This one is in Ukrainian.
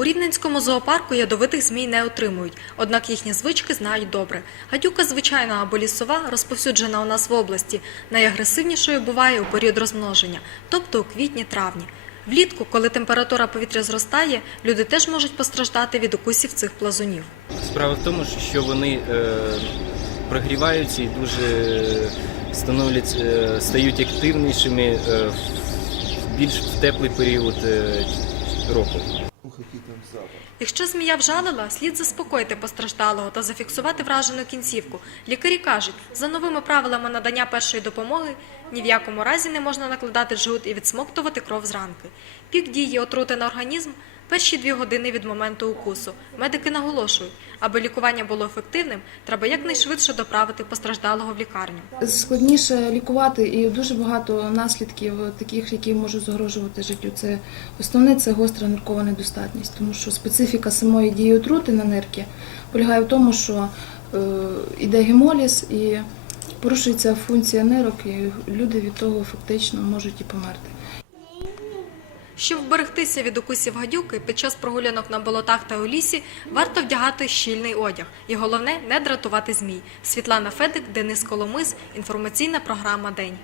У Рівненському зоопарку ядовитих змій не отримують, однак їхні звички знають добре. Гадюка звичайна або лісова, розповсюджена у нас в області, найагресивнішою буває у період розмноження, тобто у квітні-травні. Влітку, коли температура повітря зростає, люди теж можуть постраждати від укусів цих плазунів. Справа в тому, що вони е, прогріваються і дуже становляться, е, стають активнішими е, в більш в теплий період року. Який там запах. Якщо змія вжалила, слід заспокоїти постраждалого та зафіксувати вражену кінцівку. Лікарі кажуть, за новими правилами надання першої допомоги ні в якому разі не можна накладати жгут і відсмоктувати кров з ранки. Пік дії отрути на організм перші дві години від моменту укусу. Медики наголошують, аби лікування було ефективним, треба якнайшвидше доправити постраждалого в лікарню. Складніше лікувати і дуже багато наслідків таких, які можуть загрожувати життю. Це основне це гостра ниркова недостатність, тому що специфіка самої дії отрути на нирки полягає в тому, що е, іде гемоліз і порушується функція нирок, і люди від того фактично можуть і померти. Щоб вберегтися від укусів гадюки під час прогулянок на болотах та у лісі, варто вдягати щільний одяг. І головне не дратувати змій. Світлана Федик, Денис Коломис. Інформаційна програма День.